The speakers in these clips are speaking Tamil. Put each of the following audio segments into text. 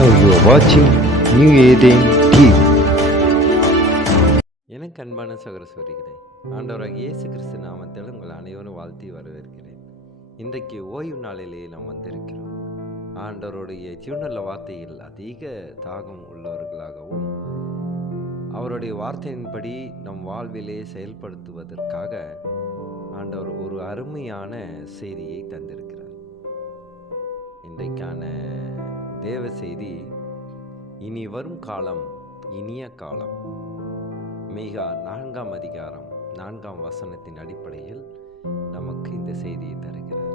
Now you are watching New Eden TV. எனக்கு அன்பான சகோதர சகோதரிகளே, ஆண்டவராகிய இயேசு கிறிஸ்து நாமத்தில் உங்கள் அனைவரும் வாழ்த்தி வரவேற்கிறேன். இன்றைக்கு ஓய்வு நாளிலே நாம் வந்திருக்கிறோம். ஆண்டவருடைய ஜீவனுள்ள வார்த்தையில் அதிக தாகம் உள்ளவர்களாகவும் அவருடைய வார்த்தையின்படி நம் வாழ்விலே செயல்படுத்துவதற்காக ஆண்டவர் ஒரு அருமையான செய்தியை தந்திருக்கிறார். இன்றைக்கான தேவ செய்தி, இனி வரும் காலம் இனிய காலம். மீகா 4ஆம் அதிகாரம் 4ஆம் வசனத்தின் அடிப்படையில் நமக்கு இந்த செய்தியை தருகிறார்.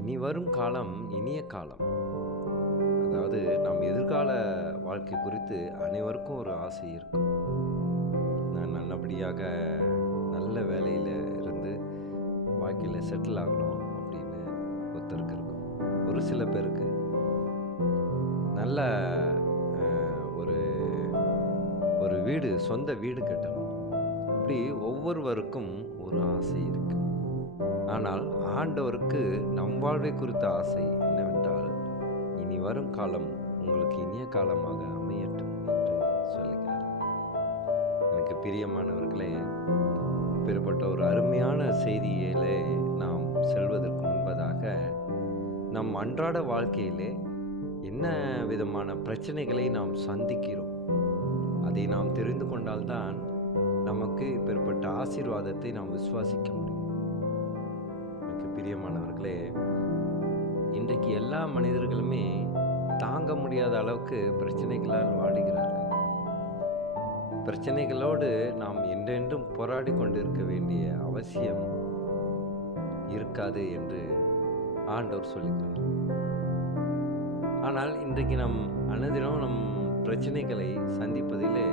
இனி வரும் காலம் இனிய காலம். அதாவது நம் எதிர்கால வாழ்க்கை குறித்து அனைவருக்கும் ஒரு ஆசை இருக்கும். நான் நல்லபடியாக நல்ல வேலையில் இருந்து வாழ்க்கையில் செட்டில் ஆகணும் அப்படின்னு ஒருத்தருக்கு இருக்கும். ஒரு சில பேருக்கு நல்ல ஒரு வீடு, சொந்த வீடு கட்டணும். இப்படி ஒவ்வொருவருக்கும் ஒரு ஆசை இருக்கு. ஆனால் ஆண்டவருக்கு நம் வாழ்வை குறித்த ஆசை என்னவென்றால், இனி வரும் காலம் உங்களுக்கு இனிய காலமாக அமையட்டும் என்று சொல்லுகிறார். எனக்கு பிரியமானவர்களே, இப்படிப்பட்ட ஒரு அருமையான செய்தியிலே நாம் செல்வதற்கு முன்பதாக நம் அன்றாட வாழ்க்கையிலே என்ன விதமான பிரச்சனைகளை நாம் சந்திக்கிறோம், அதை நாம் தெரிந்து கொண்டால்தான் நமக்கு இப்பேற்பட்ட ஆசீர்வாதத்தை நாம் விசுவாசிக்க முடியும். எனக்கு பிரியமானவர்களே, இன்றைக்கு எல்லா மனிதர்களுமே தாங்க முடியாத அளவுக்கு பிரச்சனைகளால் வாடுகிறார்கள். பிரச்சனைகளோடு நாம் என்றென்றும் போராடி கொண்டிருக்க வேண்டிய அவசியம் இருக்காது என்று ஆண்டவர் சொல்லுகிறார். ஆனால் இன்றைக்கு நம் அனுதினம் நம் பிரச்சனைகளை சந்திப்பதிலே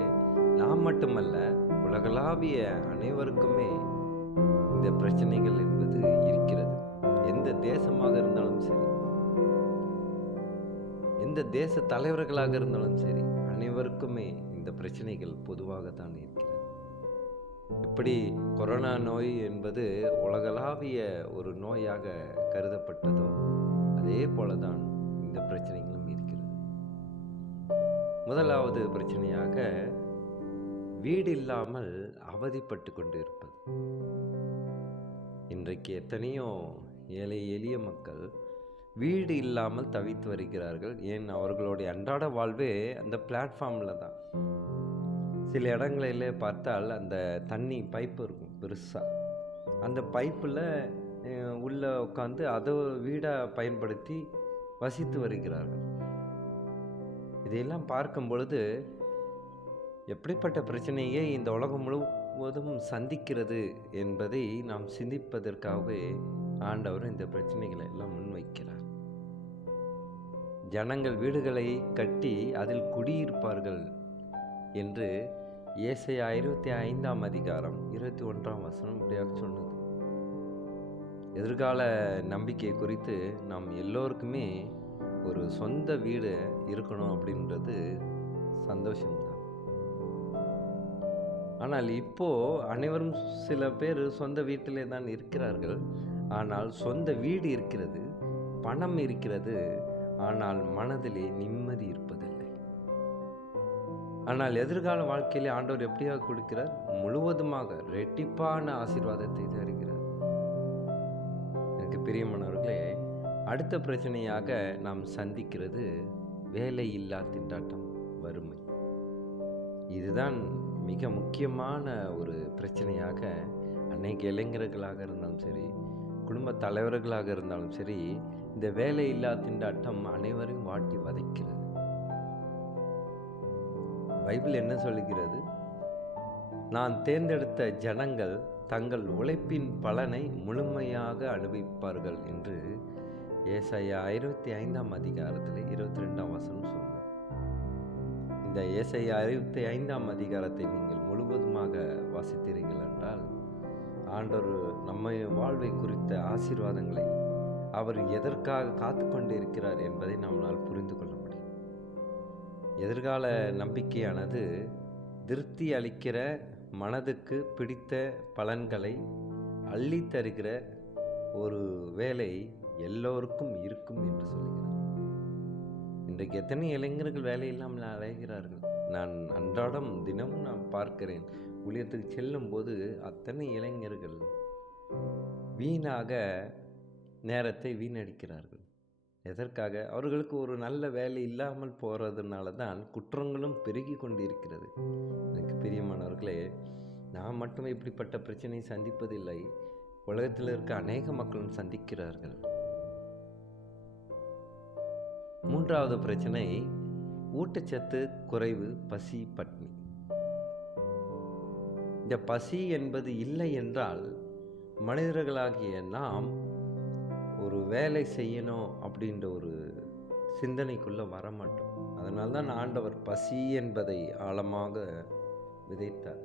நாம் மட்டுமல்ல, உலகளாவிய அனைவருக்குமே இந்த பிரச்சனைகள் என்பது இருக்கிறது. எந்த தேசமாக இருந்தாலும் சரி, எந்த தேச தலைவர்களாக இருந்தாலும் சரி, அனைவருக்குமே இந்த பிரச்சனைகள் பொதுவாகத்தான் இருக்கிறது. எப்படி கொரோனா நோய் என்பது உலகளாவிய ஒரு நோயாக கருதப்பட்டதோ, அதே போலதான் இந்த பிரச்சனைகளும் இருக்கிறது. முதலாவது பிரச்சனையாக வீடு இல்லாமல் அவதிப்பட்டு கொண்டு இருப்பது. இன்றைக்கு எத்தனையோ ஏழை எளிய மக்கள் வீடு இல்லாமல் தவித்து வருகிறார்கள். ஏன், அவர்களுடைய அன்றாட வாழ்வே அந்த பிளாட்ஃபார்மில் தான். சில இடங்களில் பார்த்தால் அந்த தண்ணி பைப்பு இருக்கும் பெருசாக, அந்த பைப்பில் உள்ளே உட்காந்து அதை வீடாக பயன்படுத்தி வசித்து வருகிறார்கள். இதையெல்லாம் பார்க்கும் பொழுது எப்படிப்பட்ட பிரச்சனையை இந்த உலகம் முழுவதும் சந்திக்கிறது என்பதை நாம் சிந்திப்பதற்காகவே ஆண்டவர் இந்த பிரச்சனைகளை எல்லாம் முன்வைக்கிறார். ஜனங்கள் வீடுகளை கட்டி அதில் குடியிருப்பார்கள் என்று ஏசாயா 25ஆம் அதிகாரம் 21ஆம் வசனம் இப்படியாக சொன்னது. எதிர்கால நம்பிக்கை குறித்து நாம் எல்லோருக்குமே ஒரு சொந்த வீடு இருக்கணும் அப்படின்றது சந்தோஷம்தான். ஆனால் இப்போ அனைவரும், சில பேர் சொந்த வீட்டிலே தான் இருக்கிறார்கள். ஆனால் சொந்த வீடு இருக்கிறது, பணம் இருக்கிறது, ஆனால் மனதிலே நிம்மதி இருப்பதில்லை. ஆனால் எதிர்கால வாழ்க்கையிலே ஆண்டவர் எப்படியாக கொடுக்கிறார்? முழுவதுமாக ரெட்டிப்பான ஆசீர்வாதத்தை தருகிறார். எனக்கு பிரியமானவர்களே, அடுத்த பிரச்சனையாக நாம் சந்திக்கிறது வேலை இல்லா திண்டாட்டம், வறுமை. இதுதான் மிக முக்கியமான ஒரு பிரச்சனையாக அநேக இளைஞர்களாக இருந்தாலும் சரி, குடும்ப தலைவர்களாக இருந்தாலும் சரி, இந்த வேலை இல்லா திண்டாட்டம் அனைவரையும் வாட்டி வதைக்கிறது. பைபிள் என்ன சொல்லுகிறது? நான் தேர்ந்தெடுத்த ஜனங்கள் தங்கள் உழைப்பின் பலனை முழுமையாக அனுபவிப்பார்கள் என்று ஏசாயா 25ஆம் அதிகாரத்தில் 22ஆம் வசனம் சொல்லுங்கள். இந்த ஏசாயா 25ஆம் அதிகாரத்தை நீங்கள் முழுவதுமாக வாசித்தீர்கள் என்றால், ஆண்டவர் நம்மை வாழ்வை குறித்த ஆசீர்வாதங்களை அவர் எதற்காக காத்து கொண்டு இருக்கிறார் என்பதை நம்மால் புரிந்து கொள்ள முடியும். எதிர்கால நம்பிக்கையானது திருப்தி அளிக்கிற, மனதுக்கு பிடித்த பலன்களை அள்ளி தருகிற ஒரு வேலை எல்லோருக்கும் இருக்கும் என்று சொல்கிறார். இன்றைக்கு எத்தனை இளைஞர்கள் வேலை இல்லாமல் அலைகிறார்கள். நான் அன்றாடம் தினமும் நான் பார்க்கிறேன். ஊழியத்துக்கு செல்லும் போது அத்தனை இளைஞர்கள் வீணாக நேரத்தை வீணடிக்கிறார்கள். எதற்காக? அவர்களுக்கு ஒரு நல்ல வேலை இல்லாமல் போகிறதுனால தான் குற்றங்களும் பெருகி கொண்டிருக்கிறது. எனக்கு பிரியமானவர்களே, நான் மட்டும் இப்படிப்பட்ட பிரச்சனையை சந்திப்பதில்லை. உலகத்தில் இருக்க அநேக மக்களும் சந்திக்கிறார்கள். மூன்றாவது பிரச்சனை ஊட்டச்சத்து குறைவு, பசி, பட்னி. இந்த பசி என்பது இல்லை என்றால் மனிதர்களாகிய நாம் ஒரு வேலை செய்யணும் அப்படின்ற ஒரு சிந்தனைக்குள்ளே வரமாட்டோம். அதனால தான் ஆண்டவர் பசி என்பதை ஆழமாக விதைத்தார்.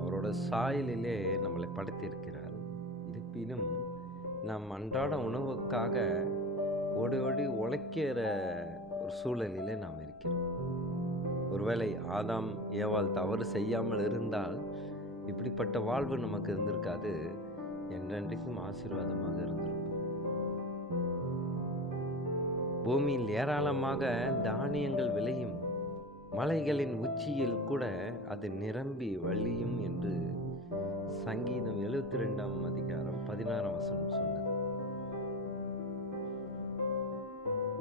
அவரோட சாயலிலே நம்மளை படைத்திருக்கிறார். இருப்பினும் நாம் அன்றாட உணவுக்காக ஓடி ஓடி உழைக்கிற ஒரு சூழலிலே நாம் இருக்கிறோம். ஒருவேளை ஆதாம் ஏவாள் தவறு செய்யாமல் இருந்தால் இப்படிப்பட்ட வாழ்வு நமக்கு இருந்திருக்காது. என்றென்றைக்கும் ஆசீர்வாதமாக இருந்திருக்கும். பூமியில் ஏராளமாக தானியங்கள் விளையும், மலைகளின் உச்சியில் கூட அது நிரம்பி வழியும் என்று சங்கீதம் 72ஆம் அதிகாரம் 16ஆம் வசனம் சொன்னது.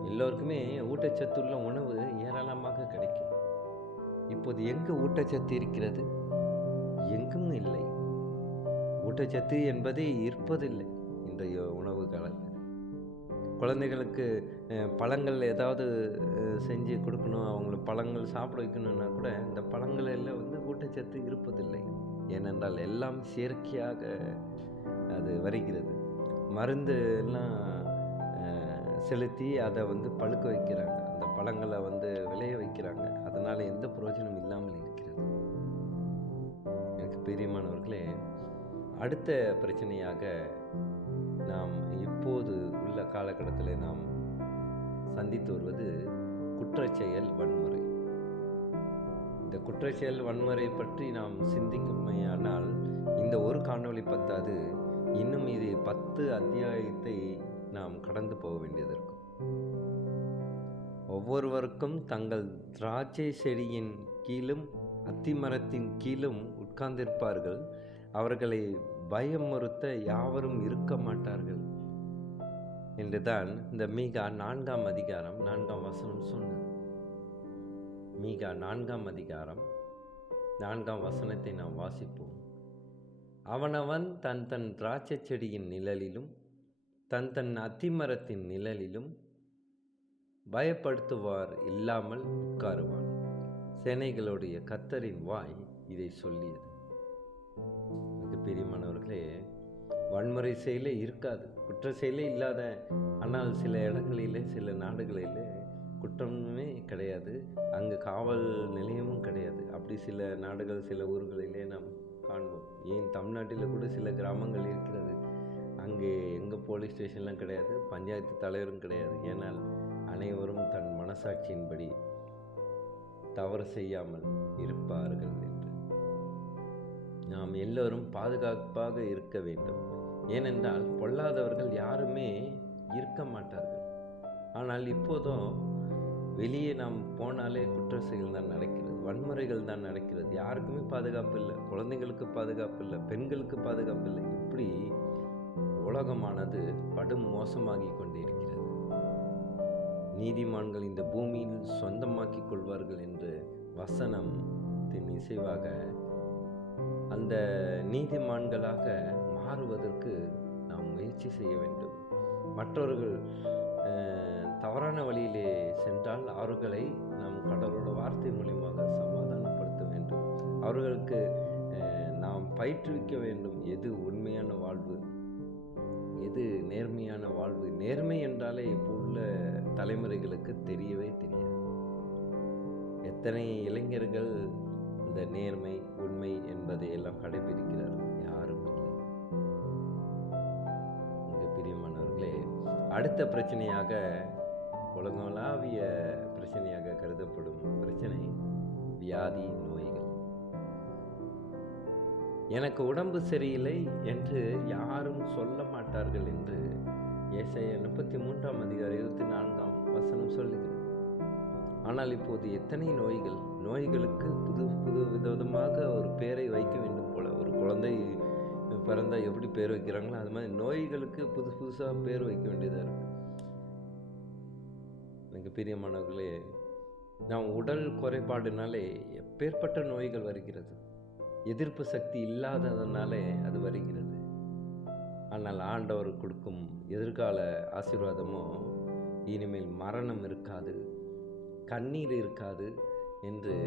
எல்லோருக்குமே ஊட்டச்சத்துள்ள உணவு ஏராளமாக கிடைக்கும். இப்போது எங்கு ஊட்டச்சத்து இருக்கிறது? எங்கும் இல்லை. ஊட்டச்சத்து என்பதே இருப்பதில்லை இன்றைய உணவு காலத்தில். குழந்தைகளுக்கு பழங்கள் ஏதாவது செஞ்சு கொடுக்கணும், அவங்களுக்கு பழங்கள் சாப்பிட வைக்கணுன்னா கூட இந்த பழங்களில் ஊட்டச்சத்து இருப்பதில்லை. ஏனென்றால் எல்லாம் செயற்கையாக அது வருகிறது. மருந்து எல்லாம் செலுத்தி அதை பழுக்க வைக்கிறாங்க, அந்த பழங்களை விளைய வைக்கிறாங்க. அதனால் எந்த பிரயோஜனம் இல்லாமல் இருக்கிறது. எனக்கு பிரியமானவர்களே, அடுத்த பிரச்சனையாக நாம் இப்போது உள்ள காலகட்டத்தில் நாம் சந்தித்து வருவது குற்றச்செயல், வன்முறை. இந்த குற்றச்செயல், வன்முறை பற்றி நாம் சிந்திக்குமையானால் இந்த ஒரு காணொளி பத்தாது. இன்னும் இது 10 அத்தியாயத்தை நாம் கடந்து போக வேண்டியது இருக்கும். ஒவ்வொருவருக்கும் தங்கள் திராட்சை செடியின் கீழும் அத்திமரத்தின் கீழும் உட்கார்ந்திருப்பார்கள். அவர்களை பயமுறுத்த யாவரும் இருக்க மாட்டார்கள் என்றுதான் இந்த மீகா 4ஆம் அதிகாரம் 4ஆம் வசனம் சொன்னது. மீகா 4ஆம் அதிகாரம் 4ஆம் வசனத்தை நாம் வாசிப்போம். அவனவன் தன் தன் திராட்சை செடியின் நிழலிலும் தன் தன் அத்திமரத்தின் நிழலிலும் பயப்படுத்துவார் இல்லாமல் உட்காருவான். சேனைகளுடைய கர்த்தரின் வாய் இதை சொல்லியது. பிரியமானவர்களே, வன்முறை செயலே இருக்காது, குற்ற செயலே இல்லாத, ஆனால் சில இடங்களிலே சில நாடுகளிலே குற்றமே கிடையாது, அங்கு காவல் நிலையமும் கிடையாது. அப்படி சில நாடுகள் சில ஊர்களிலே நாம் காண்போம். ஏன் தமிழ்நாட்டில் கூட சில கிராமங்கள் இருக்கிறது, அங்கே எங்கள் போலீஸ் ஸ்டேஷன்லாம் கிடையாது, பஞ்சாயத்து தலைவரும் கிடையாது. ஏனால் அனைவரும் தன் மனசாட்சியின்படி தவறு செய்யாமல் இருப்பார்கள் என்று. நாம் எல்லோரும் பாதுகாப்பாக இருக்க வேண்டும். ஏனென்றால் பொல்லாதவர்கள் யாருமே இருக்க மாட்டார்கள். ஆனால் இப்போதும் வெளியே நாம் போனாலே குற்ற செயல் தான் நடக்கிறது, வன்முறைகள் தான் நடக்கிறது. யாருக்குமே பாதுகாப்பு இல்லை, குழந்தைங்களுக்கு பாதுகாப்பு இல்லை, பெண்களுக்கு பாதுகாப்பு இல்லை. இப்படி உலகமானது படும் மோசமாகி கொண்டிருக்கிறது. நீதிமான்கள் இந்த பூமியில் சொந்தமாக்கி கொள்வார்கள் என்று வசனத்தின் இசைவாக அந்த நீதிமான்களாக மாறுவதற்கு நாம் முயற்சி செய்ய வேண்டும். மற்றவர்கள் தவறான வழியிலே சென்றால் அவர்களை நாம் கடவுளோட வார்த்தை மூலியமாக சமாதானப்படுத்த வேண்டும். அவர்களுக்கு நாம் பயிற்றுவிக்க வேண்டும், எது உண்மையான வாழ்வு, எது நேர்மையான வாழ்வு. நேர்மை என்றாலே இப்போ உள்ள தலைமுறைகளுக்கு தெரியவே தெரியாது. எத்தனை இளைஞர்கள் இந்த நேர்மை, உண்மை என்பதை எல்லாம் கடைபிடிக்கிறார்கள்? யாரும் இல்லை. இங்கு பிரியமானவர்களே, அடுத்த பிரச்சனையாக, உலகளாவிய பிரச்சனையாக கருதப்படும் பிரச்சனை வியாதி, நோய்கள். எனக்கு உடம்பு சரியில்லை என்று யாரும் சொல்ல மாட்டார்கள் என்று ஏசாயா 33ஆம் அதிகாரம் 24ஆம் வசனம் சொல்லுகிறது. ஆனால் இப்போது எத்தனை நோய்களுக்கு புது புது விதவிதமாக ஒரு பெயரை வைக்க வேண்டும் போல. ஒரு குழந்தை பிறந்தால் எப்படி பேர் வைக்கிறாங்களோ அது மாதிரி நோய்களுக்கு புதுசாக பேர் வைக்க வேண்டியதாக இருக்குது. எனக்கு பிரியமானவர்களே, நாம் உடல் குறைபாடுனாலே எப்பேற்பட்ட நோய்கள் வருகிறது. எதிர்ப்பு சக்தி இல்லாததுனாலே அது வருகிறது. ஆனால் ஆண்டவர் கொடுக்கும் எதிர்கால ஆசீர்வாதமோ, இனிமேல் மரணம் இருக்காது, கண்ணீர் இருக்காது என்று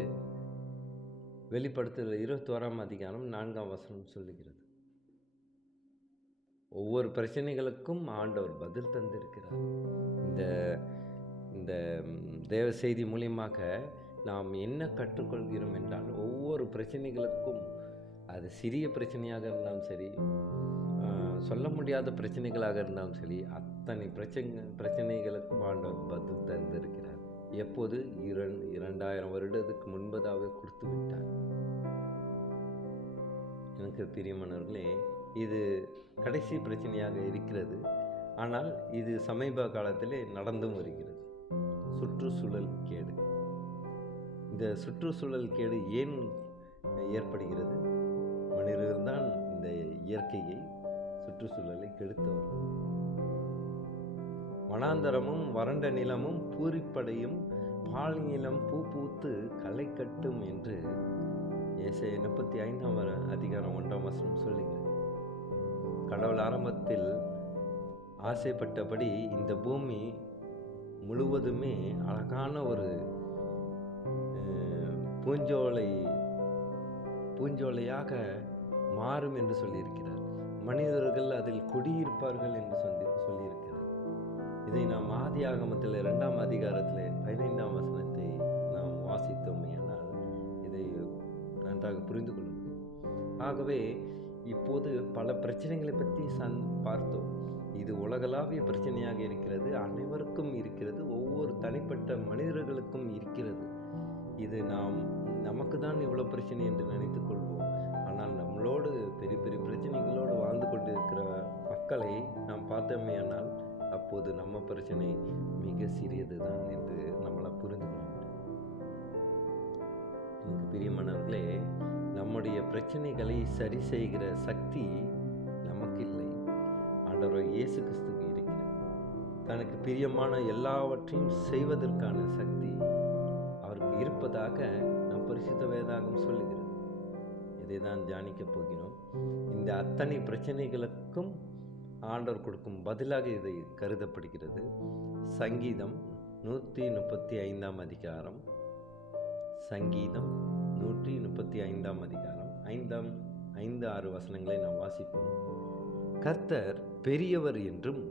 வெளிப்படுத்துகிற 21 அதிகாரம் 4 சொல்லுகிறது. ஒவ்வொரு பிரச்சனைகளுக்கும் ஆண்டவர் பதில் தந்திருக்கிறார். இந்த தேவ செய்தி மூலியமாக நாம் என்ன கற்றுக்கொள்கிறோம் என்றால், ஒவ்வொரு பிரச்சனைகளுக்கும், அது சிறிய பிரச்சனையாக இருந்தாலும் சரி, சொல்ல முடியாத பிரச்சனைகளாக இருந்தாலும் சரி, அத்தனை பிரச்சனைகளுக்கும் ஆண்டவர் பதில் தந்திருக்கிறார். எப்போது? 2000 வருடத்துக்கு முன்பதாகவே கொடுத்து விட்டார். எனக்கு பிரியமானவர்களே, இது கடைசி பிரச்சனையாக இருக்கிறது. ஆனால் இது சமீப காலத்திலே நடந்தும் வருகிறது. சுற்றுச்சூழல் கேடு. இந்த சுற்றுச்சூழல் கேடு ஏன் ஏற்படுகிறது? மனிதர்கள்தான் இந்த இயற்கையை, சுற்றுச்சூழலை கெடுத்தவர். வனாந்தரமும் வறண்ட நிலமும் பூரிப்படையும், பால் நிலம் பூ பூத்து களை கட்டும் என்று ஏசாயா 35 அதிகாரம் 1 சொல்லுகிறது. கடவுள் ஆரம்பத்தில் ஆசைப்பட்டபடி இந்த பூமி முழுவதுமே அழகான ஒரு பூஞ்சோலையாக மாறும் என்று சொல்லியிருக்கிறார். மனிதர்கள் அதில் குடியிருப்பார்கள் என்று சொல்லியிருக்கிறார். இதை நாம் ஆதியாகமத்தில் 2 அதிகாரத்தில் 15 நாம் வாசித்தோமேயானால் இதை நன்றாக புரிந்து கொள்ள முடியும். ஆகவே இப்போது பல பிரச்சனைகளை பற்றி பார்த்தோம். இது உலகளாவிய பிரச்சனையாக இருக்கிறது, அனைவருக்கும் இருக்கிறது, ஒவ்வொரு தனிப்பட்ட மனிதர்களுக்கும் இருக்கிறது. இது நமக்கு தான் இவ்வளோ பிரச்சனை என்று நினைத்துக் கொள்வோம். ஆனால் நம்மளோடு பெரிய பெரிய பிரச்சனைகளோடு வாழ்ந்து கொண்டு இருக்கிற மக்களை நாம் பார்த்தோமேயானால் அப்போது நம்ம பிரச்சனை மிக சிறியது தான் என்று நம்மளால் புரிந்து கொள்ள முடியும். எனக்கு பிரியமானவர்களே, நம்முடைய பிரச்சனைகளை சரி செய்கிற சக்தி நமக்கு இல்லை, ஆண்டவர் இயேசு கிறிஸ்துவுக்கு இருக்கிறது. தனக்கு பிரியமான எல்லாவற்றையும் செய்வதற்கான சக்தி அவருக்கு இருப்பதாக நம் பரிசுத்த வேதாகம் சொல்லுகிறது. இதை தான் தியானிக்கப் போகிறோம். இந்த அத்தனை பிரச்சனைகளுக்கும் ஆண்டவர் கொடுக்கும் பதிலாக இதை கருதப்படுகிறது. சங்கீதம் 135 அதிகாரம், சங்கீதம் 135 அதிகாரம் 5-6 வசனங்களை நாம் வாசிப்போம். கர்த்தர் பெரியவர் என்றும்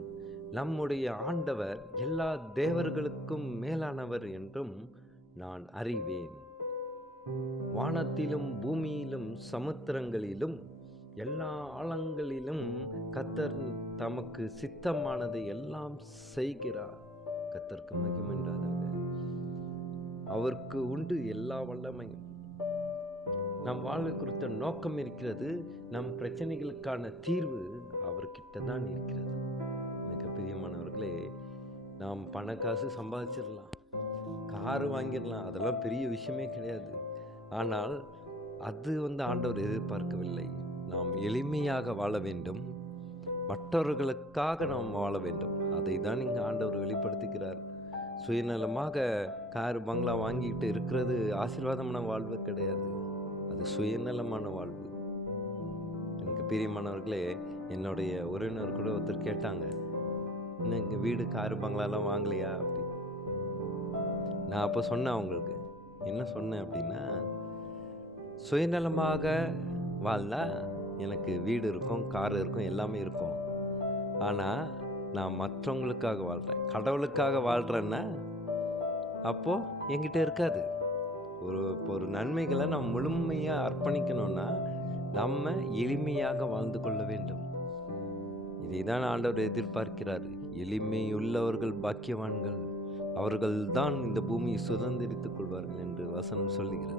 நம்முடைய ஆண்டவர் எல்லா தேவர்களுக்கும் மேலானவர் என்றும் நான் அறிவேன். வானத்திலும் பூமியிலும் சமுத்திரங்களிலும் எல்லா ஆழங்களிலும் கர்த்தர் தமக்கு சித்தமானதை எல்லாம் செய்கிறார். கர்த்தருக்கு மகிமை உண்டாதாக. அவருக்கு உண்டு எல்லா வல்லமையும். நம் வாழ்வை குறித்த நோக்கம் இருக்கிறது. நம் பிரச்சனைகளுக்கான தீர்வு அவர்கிட்ட தான் இருக்கிறது. மிக பிரியமானவர்களே, நாம் பண காசு சம்பாதிச்சிடலாம், காரு வாங்கிடலாம், அதெல்லாம் பெரிய விஷயமே கிடையாது. ஆனால் அது ஆண்டவர் எதிர்பார்க்கவில்லை. நாம் எளிமையாக வாழ வேண்டும், மற்றவர்களுக்காக நாம் வாழ வேண்டும். அதை தான் இங்கே ஆண்டவர் வெளிப்படுத்துகிறார். சுயநலமாக கார் பங்களா வாங்கிட்டு இருக்கிறது ஆசீர்வாதமான வாழ்வு கிடையாது, அது சுயநலமான வாழ்வு. எனக்கு பிரியமானவர்களே, என்னுடைய உறவினர் கூட ஒருத்தர் கேட்டாங்க, இன்னைக்கு வீடு காரு பங்களாலாம் வாங்கலையா அப்படி. நான் அப்போ சொன்னேன் அவங்களுக்கு, என்ன சொன்னேன் அப்படின்னா, சுயநலமாக வாழ்ந்தா எனக்கு வீடு இருக்கும், கார் இருக்கும், எல்லாமே இருக்கும். ஆனால் நான் மற்றவங்களுக்காக வாழ்கிறேன், கடவுளுக்காக வாழ்கிறேன்னா அப்போது என்கிட்ட இருக்காது. ஒரு நன்மைகளை நாம் முழுமையாக அர்ப்பணிக்கணும்னா நம்ம எளிமையாக வாழ்ந்து கொள்ள வேண்டும். இதை தான் ஆண்டவர் எதிர்பார்க்கிறார். எளிமையுள்ளவர்கள் பாக்கியவான்கள், அவர்கள் தான் இந்த பூமியை சுதந்திரித்துக் கொள்வார்கள் என்று வசனம் சொல்லுகிறது.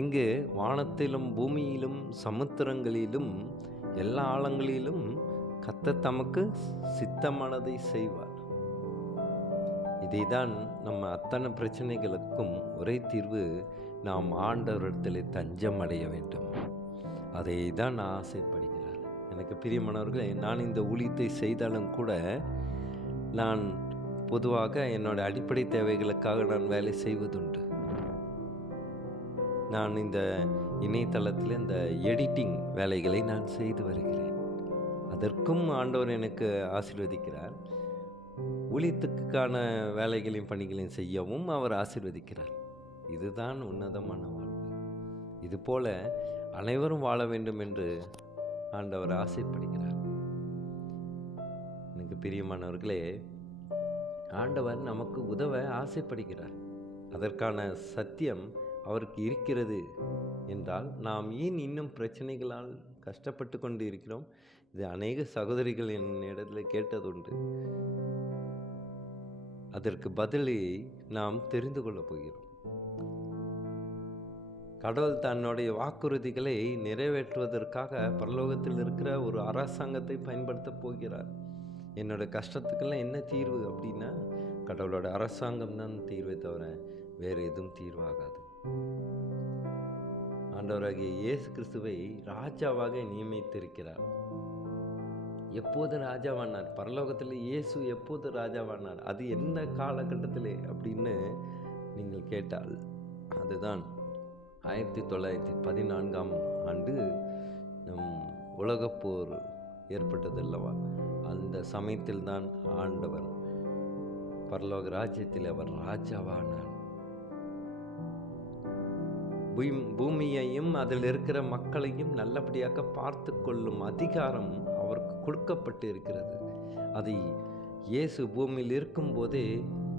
இங்கு வானத்திலும் பூமியிலும் சமுத்திரங்களிலும் எல்லா ஆழங்களிலும் கர்த்தர் தமக்கு சித்தமானதை செய்வார். இதை தான் நம்ம அத்தனை பிரச்சனைகளுக்கும் ஒரே தீர்வு, நாம் ஆண்டவரிடத்தில் தஞ்சம் அடைய வேண்டும். அதை தான் நான் ஆசைப்படுகிறார். எனக்கு பிரியமானவர்களே, நான் இந்த ஊழியத்தை செய்தாலும் கூட நான் பொதுவாக என்னோட அடிப்படை தேவைகளுக்காக நான் வேலை செய்வதுண்டு. நான் இந்த இணையதளத்தில் இந்த எடிட்டிங் வேலைகளை நான் செய்து வருகிறேன். அதற்கும் ஆண்டவர் எனக்கு ஆசீர்வதிக்கிறார். ஊழியத்துக்கான வேலைகளையும் பணிகளையும் செய்யவும் அவர் ஆசீர்வதிக்கிறார். இதுதான் உன்னதமான வாழ்வு. இதுபோல அனைவரும் வாழ வேண்டும் என்று ஆண்டவர் ஆசைப்படுகிறார். எனக்கு பிரியமானவர்களே, ஆண்டவர் நமக்கு உதவ ஆசைப்படுகிறார். அதற்கான சத்தியம் அவருக்கு இருக்கிறது என்றால் நாம் ஏன் இன்னும் பிரச்சனைகளால் கஷ்டப்பட்டு கொண்டு இருக்கிறோம்? இது அநேக சகோதரிகள் என்னிடத்தில் கேட்டதுண்டு. அதற்கு பதிலை நாம் தெரிந்து கொள்ளப் போகிறோம். கடவுள் தன்னுடைய வாக்குறுதிகளை நிறைவேற்றுவதற்காக பரலோகத்தில் இருக்கிற ஒரு அரசாங்கத்தை பயன்படுத்தப் போகிறார். என்னோட கஷ்டத்துக்கெல்லாம் என்ன தீர்வு அப்படின்னா, கடவுளோட அரசாங்கம் தான் தீர்வை தவிர வேறு எதுவும் தீர்வாகாது. ஆண்டவராகிய இயேசு கிறிஸ்துவை ராஜாவாக நியமித்திருக்கிறார். எப்போது ராஜாவானார்? பரலோகத்தில் இயேசு எப்போது ராஜாவானார்? அது எந்த காலகட்டத்திலே அப்படின்னு நீங்கள் கேட்டால், அதுதான் 1914ஆம் ஆண்டு நம் உலகப்போர் ஏற்பட்டதல்லவா? அந்த சமயத்தில் தான் ஆண்டவர் பரலோக ராஜ்யத்தில் அவர் ராஜாவானார். பூமியையும் அதில் இருக்கிற மக்களையும் நல்லபடியாக பார்த்து கொள்ளும் அதிகாரம் அவருக்கு கொடுக்கப்பட்டு இருக்கிறது. அதை இயேசு பூமியில் இருக்கும் போதே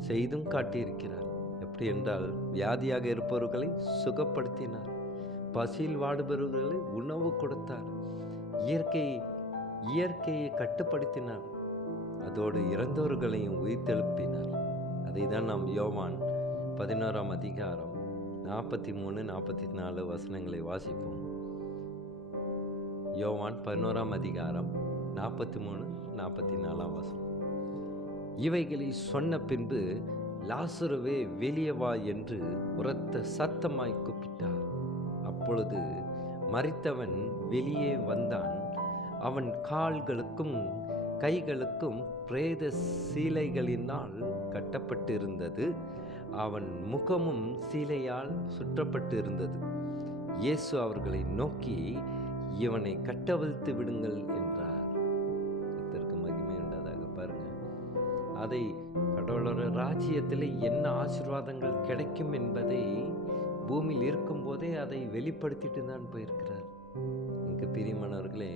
செய்தும் காட்டியிருக்கிறார். எப்படி என்றால், வியாதியாக இருப்பவர்களை சுகப்படுத்தினார், பசியில் வாடுபவர்களை உணவு கொடுத்தார், இயற்கையை கட்டுப்படுத்தினார், அதோடு இறந்தவர்களையும் உயிர்த்தெழுப்பினார். அதை தான் நாம் யோவான் 11ஆம் அதிகாரம் 43-44 வசனங்களை வாசிப்போம். யோவான் 11ஆம் அதிகாரம் 43-44 வசனம். இவைகளை சொன்ன பின்பு, லாசருவே வெளியே வா என்று உரத்த சத்தமாய் கூப்பிட்டார். அப்பொழுது மரித்தவன் வெளியே வந்தான். அவன் கால்களுக்கும் கைகளுக்கும் பிரேத சீலைகளினால் கட்டப்பட்டிருந்தது. அவன் முகமும் சீலையால் சுற்றப்பட்டு இருந்தது. இயேசு அவர்களை நோக்கி, இவனை கட்டவிழ்த்து விடுங்கள் என்றார். கர்த்தருக்கு மகிமை உண்டாதாக. பாருங்க, அதை கடவுளோட ராஜ்யத்தில் என்ன ஆசீர்வாதங்கள் கிடைக்கும் என்பதை பூமியில் இருக்கும் போதே அதை வெளிப்படுத்திட்டு தான் போயிருக்கிறார். எனக்கு பிரியமானவர்களே,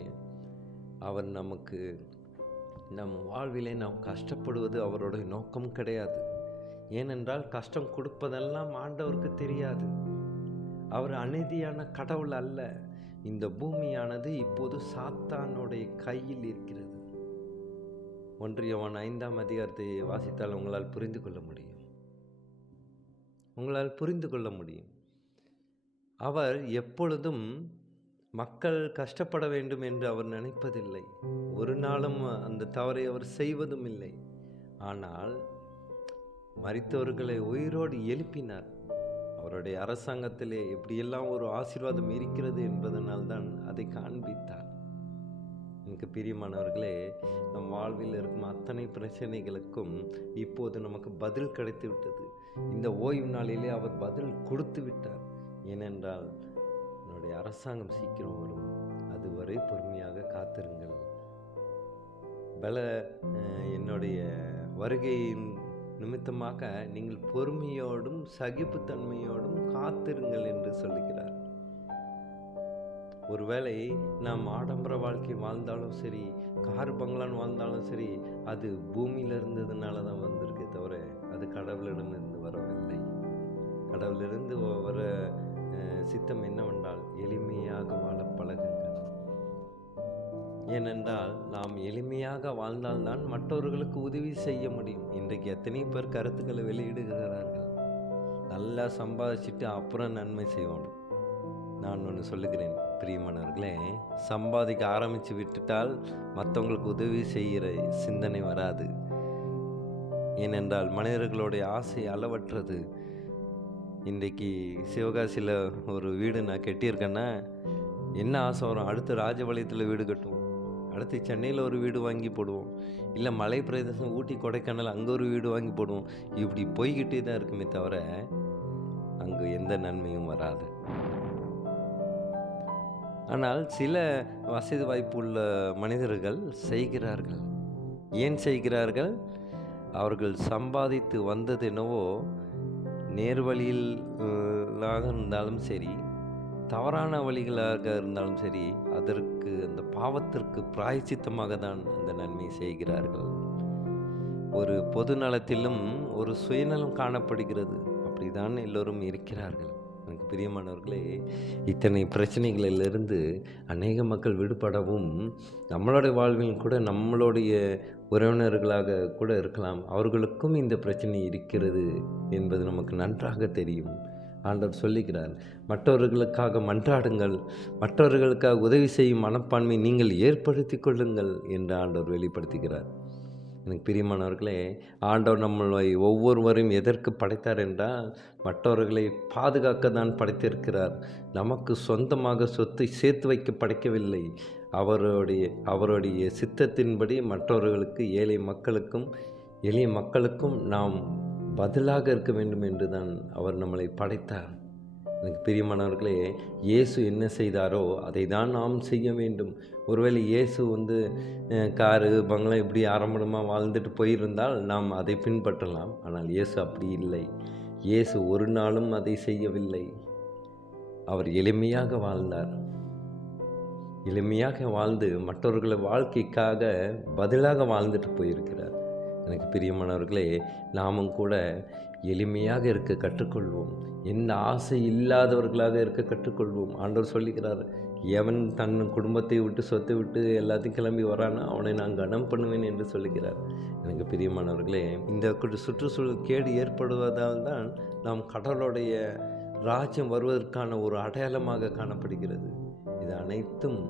அவர் நமக்கு நம் வாழ்விலே நாம் கஷ்டப்படுவது அவருடைய நோக்கம் கிடையாது. ஏனென்றால் கஷ்டம் கொடுப்பதெல்லாம் ஆண்டவருக்கு தெரியாது. அவர் அநீதியான கடவுள் அல்ல. இந்த பூமியானது இப்போது சாத்தானுடைய கையில் இருக்கிறது. 1 யோவான் 5ஆம் அதிகாரத்தை வாசித்தால் உங்களால் புரிந்து கொள்ள முடியும். அவர் எப்பொழுதும் மக்கள் கஷ்டப்பட வேண்டும் என்று அவர் நினைப்பதில்லை. ஒரு நாளும் அந்த தவறை அவர் செய்வதும் இல்லை. ஆனால் மரித்தவர்களை உயிரோடு எழுப்பினார். அவருடைய அரசாங்கத்திலே எப்படியெல்லாம் ஒரு ஆசீர்வாதம் இருக்கிறது என்பதனால்தான் அதை காண்பித்தார். எனக்கு பிரியமானவர்களே, நம் வாழ்வில் இருக்கும் அத்தனை பிரச்சனைகளுக்கும் இப்போது நமக்கு பதில் கிடைத்து விட்டது. இந்த ஓய்வு நாளிலே அவர் பதில் கொடுத்து விட்டார். ஏனென்றால் என்னுடைய அரசாங்கம் சீக்கிரம் வரும். அதுவரை பொறுமையாக காத்திருங்கள். என்னுடைய வருகையின் நிமித்தமாக நீங்கள் பொறுமையோடும் சகிப்புத்தன்மையோடும் காத்திருங்கள் என்று சொல்லுகிறார். ஒருவேளை நாம் ஆடம்பர வாழ்க்கை வாழ்ந்தாலும் சரி, கார் பங்களான்னு வாழ்ந்தாலும் சரி, அது பூமியில் இருந்ததுனால தான் வந்திருக்கே தவிர அது கடவுளிடமிருந்து வரவில்லை. கடவுளிலிருந்து வர சித்தம் என்னவென்றால், எளிமையாக வாழ பழகுங்கள். ஏனென்றால் நாம் எளிமையாக வாழ்ந்தால்தான் மற்றவர்களுக்கு உதவி செய்ய முடியும். இன்றைக்கு எத்தனை பேர் கருத்துக்களை வெளியிடுகிறார்கள். நல்லா சம்பாதிச்சுட்டு அப்புறம் நன்மை செய்வோம். நான் ஒன்று சொல்லுகிறேன் பிரியமானவர்களே, சம்பாதிக்க ஆரம்பித்து விட்டுட்டால் மற்றவங்களுக்கு உதவி செய்கிற சிந்தனை வராது. ஏனென்றால் மனிதர்களுடைய ஆசை அளவற்றது. இன்றைக்கு சிவகாசியில் ஒரு வீடு நான் கட்டியிருக்கேன்னா என்ன ஆசை வரும்? அடுத்து ராஜபாளையத்தில் வீடு கட்டுவோம், அடுத்து சென்னையில் ஒரு வீடு வாங்கி போடுவோம், இல்லை மலை பிரதேசம் ஊட்டி கொடைக்கானல் அங்கே ஒரு வீடு வாங்கி போடுவோம். இப்படி போய்கிட்டே தான் இருக்குமே தவிர அங்கு எந்த நன்மையும் வராது. ஆனால் சில வசதி வாய்ப்பு உள்ள மனிதர்கள் செய்கிறார்கள். ஏன் செய்கிறார்கள்? அவர்கள் சம்பாதித்து வந்தது என்னவோ நேர்வழியில் இருந்தாலும் சரி, தவறான வழிகளாக இருந்தாலும் சரி, அதற்கு அந்த பாவத்திற்கு பிராயச்சித்தமாக தான் அந்த நன்மை செய்கிறார்கள். ஒரு பொது நலத்திலும் ஒரு சுயநலம் காணப்படுகிறது. அப்படிதான் எல்லோரும் இருக்கிறார்கள். எனக்கு பிரியமானவர்களே, இத்தனை பிரச்சனைகளிலிருந்து அநேக மக்கள் விடுபடவும், நம்மளுடைய வாழ்வில் கூட நம்மளுடைய உறவினர்களாக கூட இருக்கலாம், அவர்களுக்கும் இந்த பிரச்சனை இருக்கிறது என்பது நமக்கு நன்றாக தெரியும். ஆண்டவர் சொல்லுகிறார், மற்றவர்களுக்காக மன்றாடுங்கள், மற்றவர்களுக்காக உதவி செய்யும் மனப்பான்மை நீங்கள் ஏற்படுத்தி கொள்ளுங்கள் என்று ஆண்டவர் வெளிப்படுத்துகிறார். எனக்கு பிரியமானவர்களே, ஆண்டவர் நம்மளை ஒவ்வொருவரையும் எதற்கு படைத்தார் என்றால் மற்றவர்களை பாதுகாக்க தான் படைத்திருக்கிறார். நமக்கு சொந்தமாக சொத்தை சேர்த்து வைக்க படைக்கவில்லை. அவருடைய சித்தத்தின்படி மற்றவர்களுக்கு, ஏழை மக்களுக்கும் எளிய மக்களுக்கும் நாம் பதிலாக இருக்க வேண்டும் என்று தான் அவர் நம்மளை படைத்தார். எனக்கு பிரியமானவர்களே, இயேசு என்ன செய்தாரோ அதை தான் நாம் செய்ய வேண்டும். ஒருவேளை இயேசு காரு பங்களா இப்படி ஆரம்பமாக வாழ்ந்துட்டு போயிருந்தால் நாம் அதை பின்பற்றலாம். ஆனால் இயேசு அப்படி இல்லை. இயேசு ஒரு நாளும் அதை செய்யவில்லை. அவர் எளிமையாக வாழ்ந்தார். எளிமையாக வாழ்ந்து மற்றவர்களை வாழ்க்கைக்காக பதிலாக வாழ்ந்துட்டு போயிருக்கிறார். எனக்கு பிரியமானவர்களே, நாமும் கூட எளிமையாக இருக்க கற்றுக்கொள்வோம். எந்த ஆசை இல்லாதவர்களாக இருக்க கற்றுக்கொள்வோம். ஆண்டவர் சொல்லுகிறார், எவன் தன் குடும்பத்தை விட்டு சொத்தை விட்டு எல்லாத்தையும் கிளம்பி வரானோ அவனை நான் கனம் பண்ணுவேன் என்று சொல்லுகிறார். எனக்கு பிரியமானவர்களே, இந்த சுற்றுச்சூழல் கேடு ஏற்படுவதால் தான் நாம் கடவுளுடைய ராஜ்யம் வருவதற்கான ஒரு அடையாளமாக காணப்படுகிறது. இது அனைத்தும்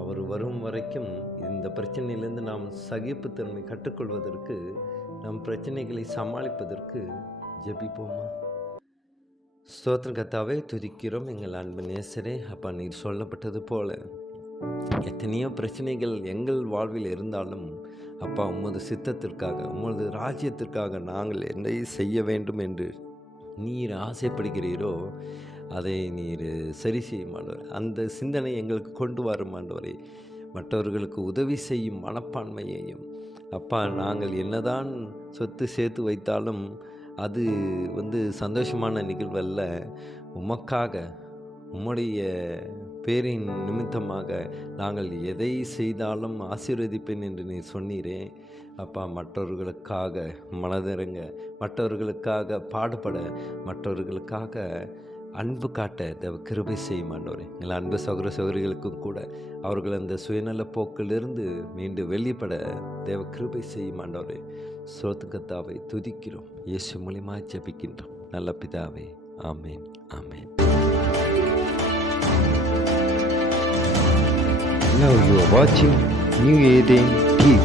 அவர் வரும் வரைக்கும் இந்த பிரச்சனையிலிருந்து நாம் சகிப்புத்தன்மை கற்றுக்கொள்வதற்கு, நம் பிரச்சனைகளை சமாளிப்பதற்கு ஜெபிப்போமா? ஸ்தோத்திரம் கர்த்தாவே, துதிக்கிறோம் எங்கள் அன்பு நேசரே. அப்பா, நீர் சொல்லப்பட்டது போல எத்தனையோ பிரச்சனைகள் எங்கள் வாழ்வில் இருந்தாலும் அப்பா, உமது சித்தத்திற்காக, உமது ராஜ்யத்திற்காக நாங்கள் என்னை செய்ய வேண்டும் என்று நீர் ஆசைப்படுகிறீரோ அதை நீர் சரி செய்யும் ஆண்டவரே. அந்த சிந்தனை எங்களுக்கு கொண்டு வரும் ஆண்டவரே. மற்றவர்களுக்கு உதவி செய்யும் மனப்பான்மையையும் அப்பா, நாங்கள் என்னதான் சொத்து சேர்த்து வைத்தாலும் அது சந்தோஷமான நிகழ்வல்ல. உமக்காக, உம்முடைய பேரின் நிமித்தமாக நாங்கள் எதை செய்தாலும் ஆசீர்வதிப்பேன் என்று நீ சொன்னீரே அப்பா. மற்றவர்களுக்காக மனதிறங்க, மற்றவர்களுக்காக பாடுபட, மற்றவர்களுக்காக அன்பு காட்ட தேவ கிருபை செய்யும் ஆண்டவரே. எங்கள் அன்பு சகோதர சகோதரிகளுக்கும் கூட அவர்கள் அந்த சுயநல போக்கிலிருந்து மீண்டும் வெளிப்பட தேவ கிருபை செய்யும் ஆண்டவரே. ஸ்தோத்திரத்தாவை துதிக்கிறோம். இயேசு மூலமாக ஜெபிக்கின்றோம் நல்ல பிதாவே. ஆமேன், ஆமேன். Now you are watching New Eden TV.